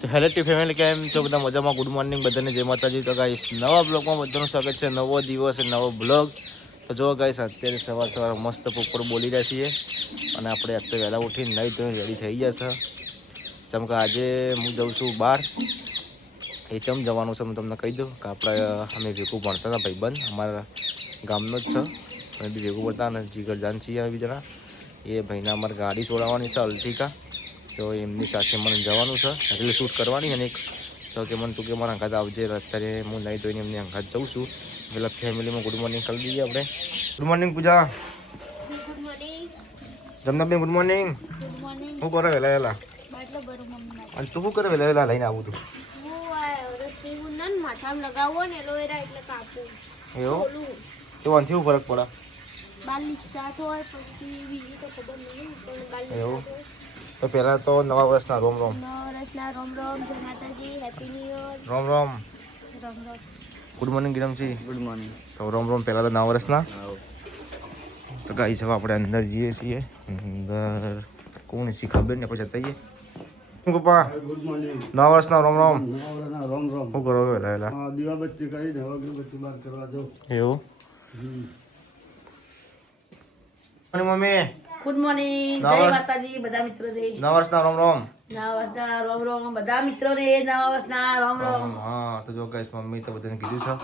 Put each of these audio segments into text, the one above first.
તો hello T family, કેમ છો બધા? મજામાં? ગુડ મોર્નિંગ બધાને, જય માતાજી. તો ગાઈસ નવા બ્લોગમાં બધાનું સ્વાગત છે. નવો દિવસ, નવો બ્લોગ. તો જો ગાઈસ અત્યારે સવાર મસ્ત ઉપર બોલી રહ્યા છીએ અને આપણે અત્યારે વહેલા ઉઠીને નહીં તો રેડી થઈ જશે. જેમ કે આજે હું જાઉં છું બહાર. એ ચમ જવાનું છે હું તમને કહી દઉં કે આપણે અમે ભેગું ભણતા હતા ભાઈબંધ, અમારા ગામનો જ છે. અમે બી ભેગું ભણતા અને જીગર જાન છીએ અમે બી જણા. એ ભાઈને અમારે ગાડી છોડાવવાની છે અલ્ટિકા. તો એમની સાથે મને જવાનું છે, એટલે શૂટ કરવાની. અને એક તો કે મને તું કે મારા અંગાત આવજે. અત્યારે હું નહીં ધોઈને એમની અંગાત જાઉં છું. પેલા ફેમિલીમાં ગુડ મોર્નિંગ કરી દઈએ આપણે. Good morning Pooja. Good morning. રમનાબેન ગુડ મોર્નિંગ. Good morning. શું કરે વહેલા વહેલા? બાટલો ભરો મમ્મી. અને તું શું કરે વહેલા વહેલા લઈને આવું તું? હું આ રસમી ગુંદન માથામાં લગાવો ને એલોવેરા એટલે કાપું. એવું તો વાંથી શું ફરક પડે? બાલ લીસાત હોય પછી બીજી તો ખબર નહીં પણ બાલ એવું? લીસાત હોય. તો પહેલાં તો નવા વર્ષના રોમ રોમ. નવરસના રોમ રોમ, જય માતાજી, હેપી ન્યુ યર. રોમ રોમ. રોમ રોમ. ગુડ મોર્નિંગ ગિરમજી. Good morning. તો રોમ રોમ પહેલાં તો નવા વર્ષના. તો ગાઈ છે આપણે અંદર જઈએ છીએ. અંદર કોણ સી ખબર ને પછી જઈએ. પપ્પા ગુડ મોર્નિંગ. નવા વર્ષના રોમ રોમ. નવરાના રોમ રોમ. શું કરો વહેલા વહેલા? હા, દીવાબત્તી કરીને હવે અગરબત્તી બાર કરવા જાઉં. એવું? અને મમ્મી ગુડ મોર્નિંગ, નવા જય વર્ષ- માતાજી બધા મિત્રો જય નવા વર્ષના રોમ રોમ. નવા વર્ષના રોમ રોમ બધા મિત્રોને નવા વર્ષના રોમ રોમ. હા, તો જો ગાઈસ મમ્મી તો બધાને કીધું છે.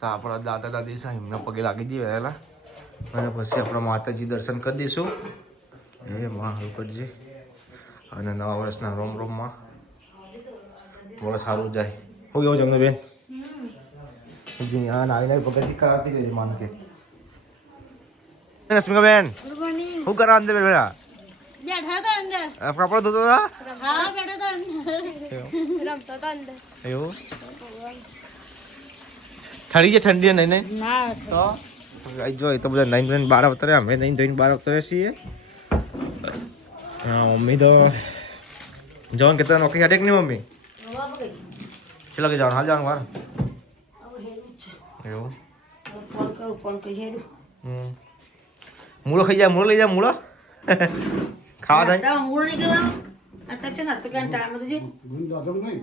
તો આપણા દાદા દાદી છે એમના પગે લાગી દઈએ વહેલા. અને પછી આપણા માતાજી દર્શન કરી દઈશું. એ માં હું કરજે. અને નવા વર્ષના રોમ રોમમાં વર્ષ સારું જાય. શું કેવું છે અમને બેન? જી હા, નાવી નાવી પગથી કરાવતી રહેજે માન કે. રશ્મિકા બેન ગુડ મોર્નિંગ. શું કરવા અંદર બેઠા? બેઠા તો અંદર. કપડા ધોતો હતા? હા, બેઠા તો અંદર. રમતો તો અંદર. એવું? ઠંડી છે ઠંડી નહીં નહીં ના તો જો એ તો બધા નહીં ધોઈને બહાર આવતા રહ્યા. અમે નહીં ધોઈને બહાર આવતા રહ્યા છીએ. હા, મમ્મી તો જવાનું કેટલા નોકરી કાઢે કે નહીં મમ્મી? કેટલા કે જવાનું? હાલ જવાનું વાર એવું? ફોન કરી હેડું. મૂળો ખાઈ જાય, મૂળો લઈ જાય, મૂળો ખાવા થાય. તાવ મૂળ નહીં કરવાનું. અત્યારે છે ને તો ક્યાં ટાઈમ હતો છે ગુંદ દાદો નહીં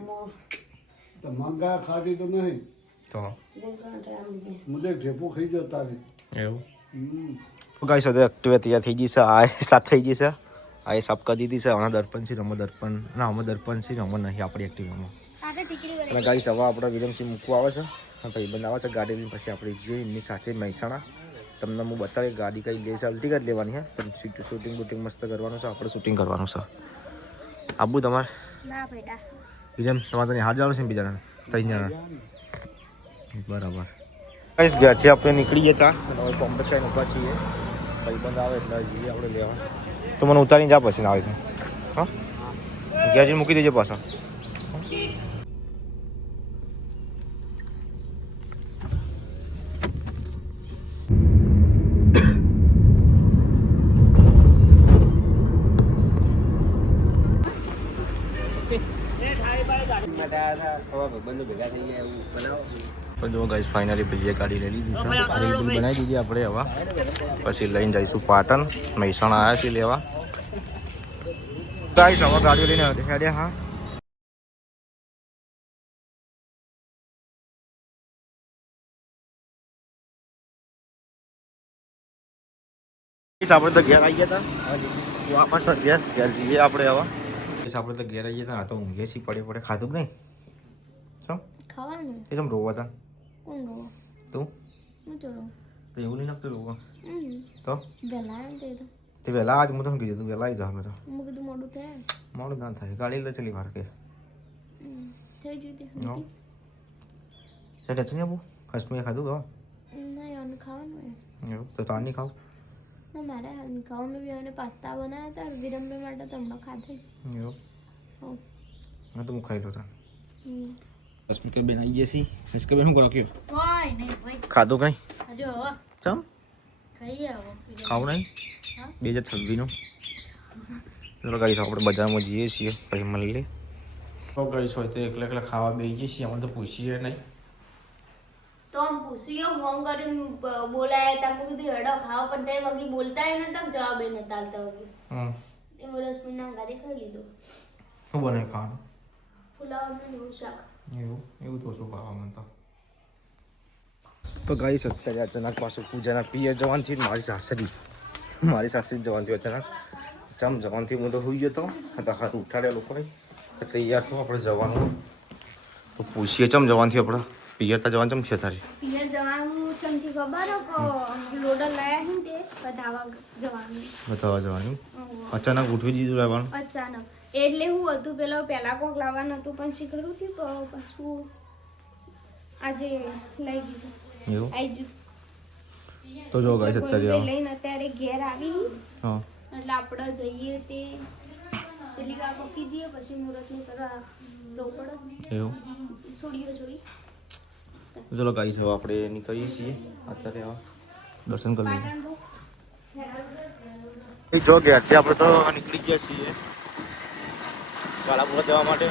તો મગા ખાધી તો નહીં તો મુદે ઢેપો ખાઈ જતા રે. એવું હમ. ગાઈસ હવે એક્ટિવા તૈયાર થઈ ગઈ છે. આ સાફ થઈ ગઈ છે. આ સાફ કરી દીધી છે. હમણાં દર્પણ છે, રમો દર્પણ ના અમે દર્પણ છે, રમો નહીં આપણી એક્ટિવામાં. આ તો ટીકડી અને ગાઈસ હવે આપણે વિરમસિંહ મૂકવા આવે છે. ભાઈબંધ આવે છે ગાડી લઈને. પછી આપણે જઈએ એમની સાથે મહેસાણા. તમને હું બતાવી ગાડી કઈ લે છે. અલ્ટિકા જ લેવાની છે. પણ શૂટિંગ બૂટિંગ મસ્ત કરવાનું છે. આપણે શૂટિંગ કરવાનું છે. આબુ તમારે ના બેટા. વિરમ તમારે તો હાથ જવાનું છે ને બીજા 3 જણા? બરાબર. ગાઈસ ઘરથી આપણે નીકળી ગયા હતા. હવે કોમ્પસ સાઈન ઉભા છીએ. ભાઈબંધ આવે એટલે જઈએ આપણે લેવા. તો મને ઉતારીને જા પછી આવે છે. હા, ગયા જઈને મૂકી દેજે પાછો. તો જો ગાઈસ ફાઇનલી ભાઈએ ગાડી લઈ લીધી છે. ગાડી બનાવી દીધી આપણે. હવે પછી લઈને જઈશું પાટણ. મહેસાણા આવ્યા છીએ લેવા. ગાઈસ હવે ગાડી લઈને હેડ્યા. હા, આપણે તો ઘેર આવી ગયા હતા. ઘેર જઈએ આપણે હવે. આપણે તો ઘેર આવી ગયા હતા. તો ઊંઘે સી પડે પડે ખાધું કે નહીં? શું ખાવાનું. એ તમે રોવા હતા કોણ રો? તું? હું તો રો. તો એવું નહીં લાગતું રોવા હમ. તો? વહેલા એમ તે તો. તે વહેલા આજ હું તમને કીધું તું વહેલા આવી જાવ. અમે તો હું કીધું મોડું થાય. મોડું ના થાય. ગાડી લે ચલી વાર કે થઈ ગયું તે. નો એટલે છે ને બહુ હસમીએ ખાધું ગયો ના યાર ખાવાનું હોય. એવું તો તાર નહીં ખાવ? ના મારે હાલ ખાવા મેં બી એને પાસ્તા બનાવ્યા હતા વિરમભાઈ માટે તો હમણાં ખાધા. એવું હમ. હા તો હું ખાઈ લો તાર. હમ. રશ્મિકા બેન આવી જશે. રશ્મિકા બેન શું કરો કયો? કોઈ નહીં ભાઈ. ખાધું કંઈ? હજુ હવે ચમ ખાઈ આવો. ખાવું નહીં? 2026 ચલો ગાઈસ આપણે બજારમાં જઈએ છીએ પછી મળી લે. તો ગાઈસ હોય તો એકલા એકલા ખાવા બેસી જઈએ છીએ. અમે તો પૂછીએ નહીં. તો આમ પૂછ્યો ફોન કરીને બોલાયા હતા મેં કીધું હેડો ખાવા પણ તે વગી બોલતા નતા જવાબ એ નતા આલતા વગી હમ એ રસમીના ગાડી ખાઈ લીધો. શું બનાવી ખાવાનું? ફુલાવાનું એવું શાક. એવું તો શું ખાવા મને તો ગાઈસ અત્યારે અચાનક પાછું પૂજાના પિયર જવાનું છે મારી સાસરી જવાનું થયું અચાનક ચમ જવાનથી હું તો હોઈ જતો હતા હાથ ઉઠાડ્યા લોકોએ તૈયાર થયું આપણે જવાનું તો પૂછીએ ચમ જવાનથી આપણે પિયર તો જવાનું ચમ છે તારી પિયર જવાનું ચમથી ખબર હો કે લોડર લાયા છે ને તે બતાવવા જવાનું. બતાવવા જવાનું અચાનક ઉઠવી દીધું રહેવાનું અચાનક એટલે હું હતું પહેલા કોક લાવવાનું હતું પણ શીખરું થયું પાછું આજે લઈ દીધું. એવું આઈ ગયું તો જો ગાઈસ અત્યારે લઈને અત્યારે ઘેર આવી હા એટલે આપણે જઈએ તે પેલી વાર પકી જઈએ પછી મુહૂર્તની તરફ રોકડ એવું છોડીઓ જોઈ. ચલો ગાઈસ હવે આપણે નીકળીએ છીએ અત્યારે હવે દર્શન કરી લઈએ પાટણ રોક. જો ઘેરથી આપણે તો નીકળી ગયા છીએ કાલાપુરા જવા માટે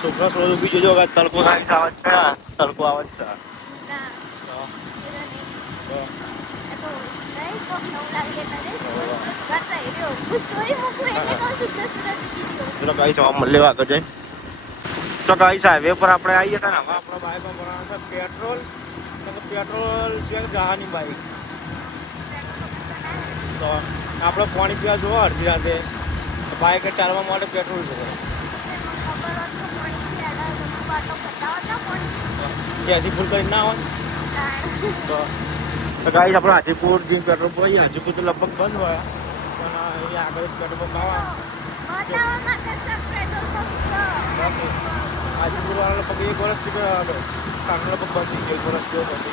છોકરા થોડો ઉભી જોજો તડકો નાખી આવે છે તડકો આવે છે ના નહીં કોક નવું લાગે એટલે કરતા રહ્યો હું સ્ટોરી મૂકું એટલે કહું છું સુરત વિડીયો. ચલો ગાઈસ હવે મળે આગળ જાય તો ગાઈસ હાઈવે પર આપણે આવીએ હતા ને હવે આપણા બાઇકમાં ભરવાનું છે પેટ્રોલ પેટ્રોલ સિવાય જવાની બાઇક તો આપણે પાણી પીવા જોવા અડધી રાતે બાઇક ચાલવા માટે પેટ્રોલ જોઈએ ત્યાંથી ફૂલ કરી ના હોય તો ગાઈસ આપણે હાજીપુર જે પેટ્રોલ પંપ હોય હાજીપુર તો લગભગ બંધ હોય પણ અહીંયા આગળ પેટ્રોલ પંપ આવે હાજીપુર વાળા લગભગ 1 વર્ષથી કાંકરા લગભગ બંધ થઈ ગયો 1 વર્ષ જેવો બંધ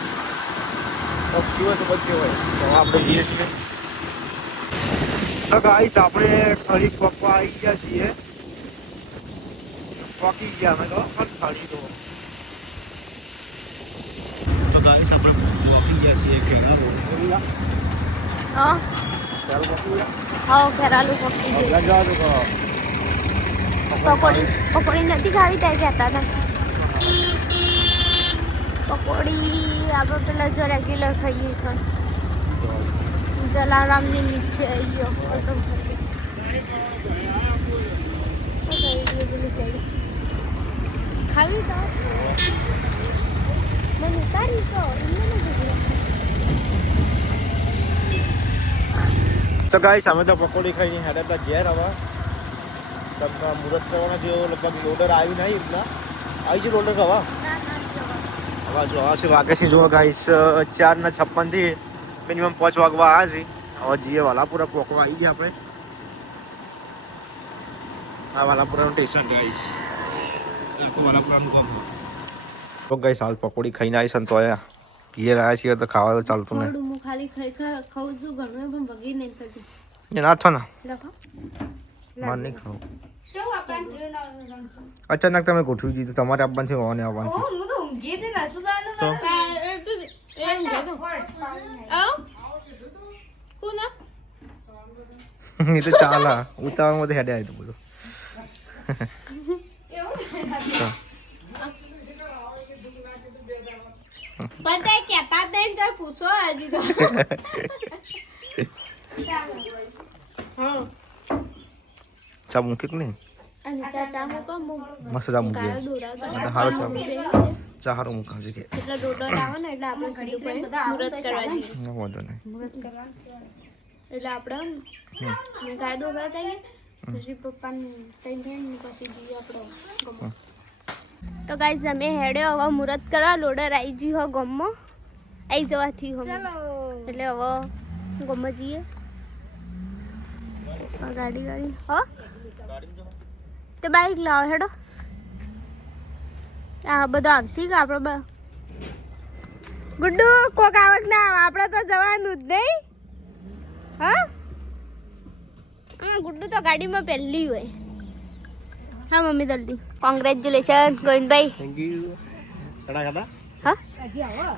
દિવસ બંધ થયો હોય તો આપણે જઈએ છીએ તો ગાઈસ આપણે ખરી પકવા આવી ગયા છીએ પકી ગયા અમે તો પણ ખરી તો ગાઈસ આપણે પકી ગયા છીએ ખેડા રોડ હા ચાલો પકી હા ખેરાલુ પકી ગઈ. ગયા જાવ તો પકોડી નથી ખાવી ત્યાં કહેતા હતા. પકોડી આપણે પેલા જો રેગ્યુલર ખાઈએ પણ જલારામની નીચે આવ્યો ઓટો પેલી સાઈડ ખાવી તો મને ઉતારી તો તો ગાઈસ અમે તો પકોડી ખાઈને હેડા હતા ઘેર હવે તમને મુહૂર્ત કરવાના જેવો લગભગ લોડર આવી નહીં એટલા આવી ગયું લોડર હવે હવે જો હવે વાગે છે જુઓ ગાઈસ 4:56 થી મિનિમમ 5 વાગવા આવ્યા છે હવે જઈએ વાલાપુરા પોકવા આવી ગયા આપણે આ વાલાપુરાનું સ્ટેશન ગાઈસ વાલાપુરાનું ગામ તો ગાઈસ હાલ પકોડી ખાઈને આવી છે તો ઘેર આવ્યા છીએ તો ખાવા તો ચાલતું નહીં થોડું હું ખાલી ખાઉં છું ઘણું પણ વગી નહીં થતી. એ ના થો ને લખો માર નહીં ખાવું કેવું આપણને અચાનક તમે ગોઠવી દીધું તમારે આપવાનું છે વાને આવવાનું હું તો ઊંઘી હતી નસુદાનું તો? એ તો ચાલે ઉતાવળમાં તો હેડે આવી તો બધું બધા કહેતા જ નહીં તો પૂછો હજી તો ચા મૂકી કે નહીં અને ચા મૂકો મસ્ત ચા મૂકી દોરા હારો ચા ચા હારો મૂકા છે કે એટલે ડોડર આવે ને એટલે આપણે સીધું કોઈ મુહૂર્ત કરવા જઈએ ના વાંધો નહીં એટલે આપણે ગાય દોરા થઈએ પછી પપ્પાને તઈ થઈને પછી જઈએ આપણે તો ગાઈઝ અમે હેડ્યો હવે મુહૂર્ત કરવા લોડર આવી ગયું હો ગમમાં આવી જવાથી હો એટલે હવે ગમમાં જઈએ ગાડી હો તો બાઈક લાવો હેડો આ બધો આવશે કે આપણે ગુડ્ડુ કોક આવક ના આવે આપણે તો જવાનું જ નહીં હા ગુડ્ડુ તો ગાડીમાં પહેલી હોય હા મમ્મી જલ્દી કોંગ્રેચ્યુલેશન ગોવિંદભાઈ થેન્ક યુ કડા કડા હા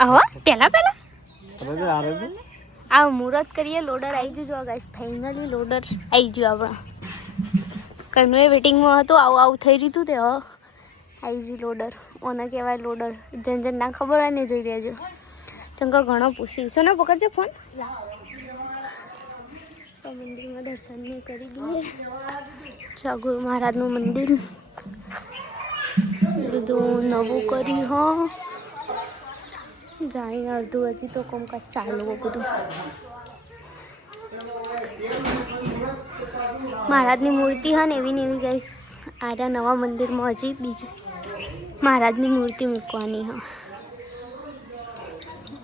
આવો પહેલા તમે આ રહે આ મુહૂર્ત કરીએ લોડર આવી જજો ગાઈસ ફાઇનલી લોડર આવી ગયું આપણા કન્વે વેટિંગમાં હતું આવું થઈ રહ્યું હતું તે હવે આવી ગયું લોડર ઓને કહેવાય લોડર જેને ના ખબર હોય ને જોઈ લેજો ચંગો ઘણો પૂછી સોના પકડજો ફોન તો મંદિરમાં દર્શન કરી દઈએ સગુરુ મહારાજનું મંદિર બધું નવું કર્યું હો. જાય અડધું હજી તો કામકાજ ચાલુ બધું. મહારાજની મૂર્તિ હા ને એવી ગઈશ. આ નવા મંદિરમાં હજી બીજી મહારાજની મૂર્તિ મૂકવાની હા.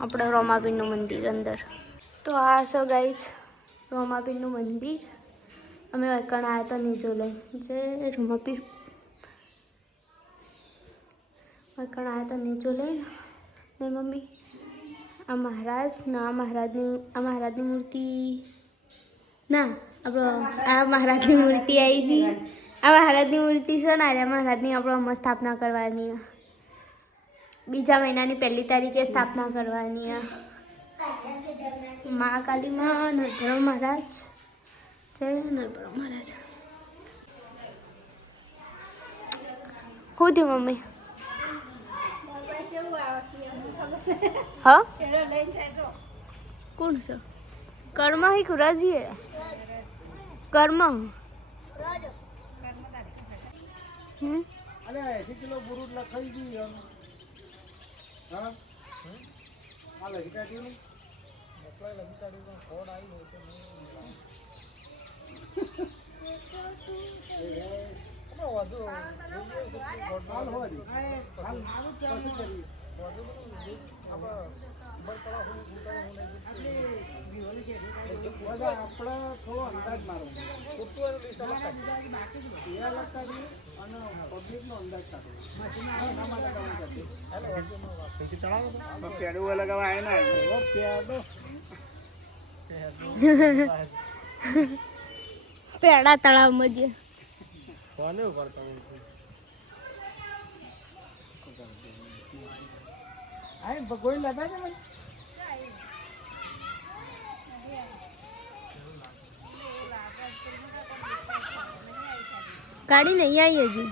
આપણે રોમાપીરનું મંદિર અંદર. તો આ છો ગાઈસ રોમાપીરનું મંદિર. અમે વૈકણ આવ્યા હતા નીચો લઈ જે રોમાપીર વૈકણ આવ્યા હતા નીચો લઈ ને મમ્મી આ મહારાજ ના આ મહારાજની મૂર્તિ ના આ મહારાજની મૂર્તિ આવી ગઈ. આ મહારાજની મૂર્તિ છે ને આ મહારાજની આપણે સ્થાપના કરવાની. બીજા મહિનાની 1લી તારીખે સ્થાપના કરવાની. મહાકાલીમાં નરભરો મહારાજ જય નરભરો મહારાજ. શું થયું મમ્મી? હા કોણ છે? કર્મ હી કુરાજી કર્મ અરે 80 કિલો બુરુદ લખાઈ ગયું. હા આ લખી કાઢ્યું ને મસલા લખી કાઢ્યું કોડ આવી આપણે થોડો અંદાજ મારો પબ્લિકનો અંદાજ પેડું લગાવવા પેડા તળાવમાં જે કોને કરતા કોઈ લેતા છે મને ગાડી નહીં આવી હજી.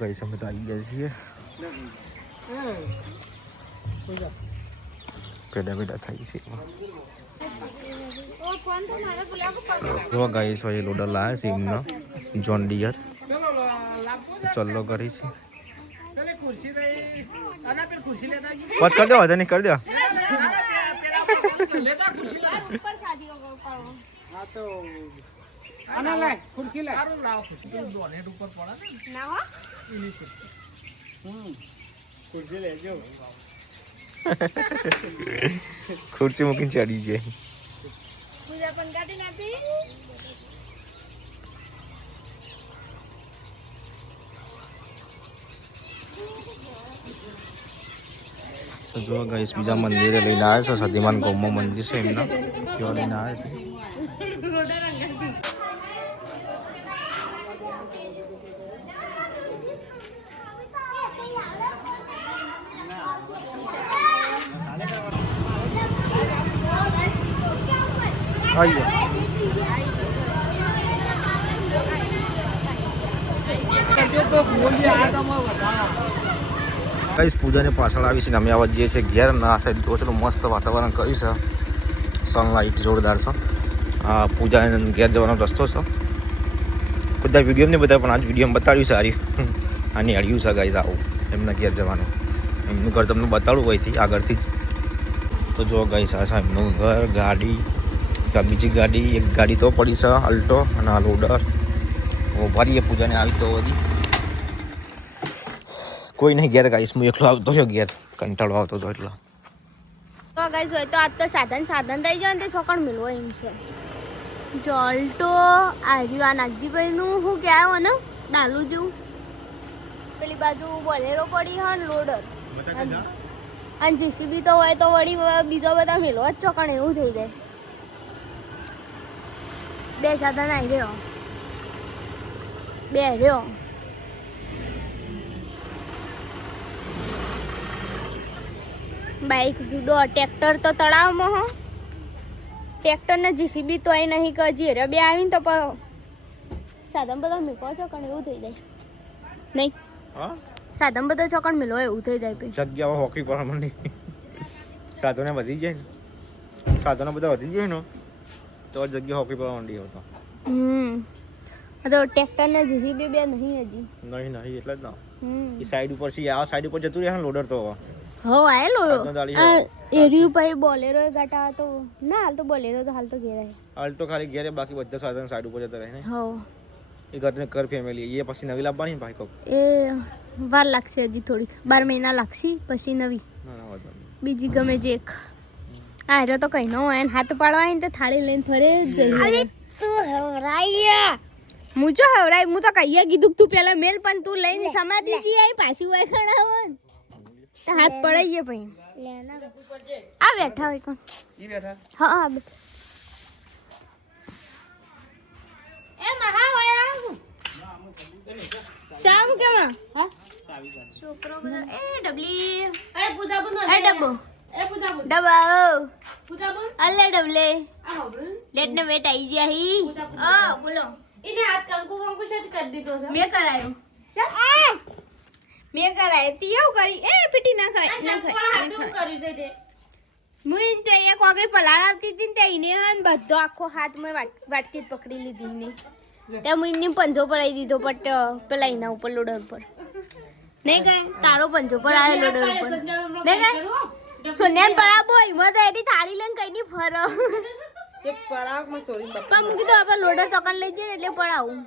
ગાઈસ અમે તો આવી ગયા છીએ. પેડા થઈ છે. જો ગાઈસ ભાઈ લોડર લાયા છે એમનો જોન ડિયર ચલ્લો કરી છે. વાત કરી દો નહીં કરી દો. હા તો આના લે ખુરશી લે લાવ ડોનેટ ઉપર પડે ના હો ખુરશી લેજો. ખુરશી મૂકીને ચડી જાય. પૂજા પણ કાઢી નાખી. તો જો ગાઈસ બીજા મંદિરે લઈને આવ્યા છે. સતીમાન ગૌમાં મંદિર છે એમના ત્યાં લઈને આવ્યા છે. ગાઈસ પૂજાની પાછળ આવી છે ને અમે આવવા જઈએ છીએ ઘેર. ના આ સાઈડ જોશો મસ્ત વાતાવરણ કર્યું છે. સનલાઇટ જોરદાર છે. આ પૂજા ઘેર જવાનો રસ્તો છે. બધા વિડીયો નહીં બતાવ્યું પણ આજ વિડીયોમાં બતાવ્યું છે. આની અડિયું છે ગાઈસ આવું એમના ઘેર જવાનું. એમનું ઘર તમને બતાડું હોયથી આગળથી જ. તો જો ગાઈસ આ છે એમનું ઘર. ગાડી બીજી ગાડી એક ગાડી તો પડી છે અલ્ટો અને આ લોડર ભરીએ પૂજાને આવી તો બધી કોઈ નહીં ઘેર ગાઈસ. હું એકલો આવતો છો ઘેર કંટાળો આવતો હતો એટલો. તો ગાઈસ હોય તો આજ તો સાધન થઈ જાય ને તે છોકણ મિલવો એમ છે. જો અલ્ટો આવ્યું આ નાગજીભાઈનું શું કહેવાય ને ડાલું જેવું. પેલી બાજુ બોલેરો પડી હા લોડર અને જીસીબી તો હોય તો વળી બીજો બધા મિલવા જ છોકણ એવું થઈ જાય. 2 સાધન આવી રહ્યો 2 રહ્યો. બાઈક જુદો. ટ્રેક્ટર તો તળાવમાં હો. ટ્રેક્ટર ને જીસીબી તો અહીં નહીં કે હજી રે 2 આવીને તો સાધન બધા મૂકો છો કણ એવું થઈ જાય નહીં. સાધન બધા ચોકણ મિલો એવું થઈ જાય. જગ્યાઓ હોકી પર મને સાધનો વધી જાય ને સાધનો બધા વધી જાય ને તો જગ્યા હોકી પર મંડી આવતો. આ તો ટ્રેક્ટર ને જીસીબી બે નહીં હજી. નહીં એટલે જ ના હમ એ સાઈડ ઉપર છે આ સાઈડ ઉપર જતું રહે લોડર તો હો આયેલો આજનો દાડી હે. એરિયું પછી બોલેરો એ ગાટા તો ના હાલ તો બોલેરો તો હાલ તો ઘેરાય. આલ્ટો ખાલી ઘેરે બાકી બધા સાધન સાઈડ ઉપર જતા રહે ને હો એ ઘરને કર ફેમિલી એ પછી નવી લાવવાની ને ભાઈ કોક એ વાર લાગશે હજી થોડીક 12 મહિના લાગશે પછી નવી ના વાંધો નહીં. બીજી ગમે જે એક આ હેરો તો કઈ ન હોય ને હાથ પાડવા ને તો થાળી લઈને ફરે જ જઈએ. હું જો હવરાય હું તો કહીએ કીધું તું પેલા મેલ પણ તું લઈને સમાધિ જી આવી પાછી હોય ખડાવો તો હાથ પડાઈએ પછી આ બેઠા હોય કોણ ઈ બેઠા હા હા એ મહા હોય ચાવ કેમાં હા છોકરો બધો એ ડબલી એ પૂજાબુ નો એ ડબ્બો એ પૂજાબુ ડબ્બા અલ્લે ડબલે લેટ ને વેટ આવી ગયા હી આ બોલો ઇને હાથ કંકુ સેટ કરી દીધો છે મે કરાયો મે કરાય તી એવું કરી એ પીટી ના ખાય ના ખાય કર્યું છે તે મુઈન તો એક ઓગળી પલાળાવતી હતી ને તે ઈને હન બધો આખો હાથ મે વાટકી પકડી લીધી ને તે મુઈન પંજો પર આવી દીધો પટ પેલા એના ઉપર લોડર પર નહીં ગઈ તારો પંજો પર આવ્યો લોડર ઉપર નહીં ગઈ સોન્યાન પડાબો એમાં તો એની થાળી લઈને કઈ નહીં ફરો એક પરાગ માં ચોરી પણ મૂકી તો આપણે લોડર તકન લઈ જઈએ ને એટલે પડાવું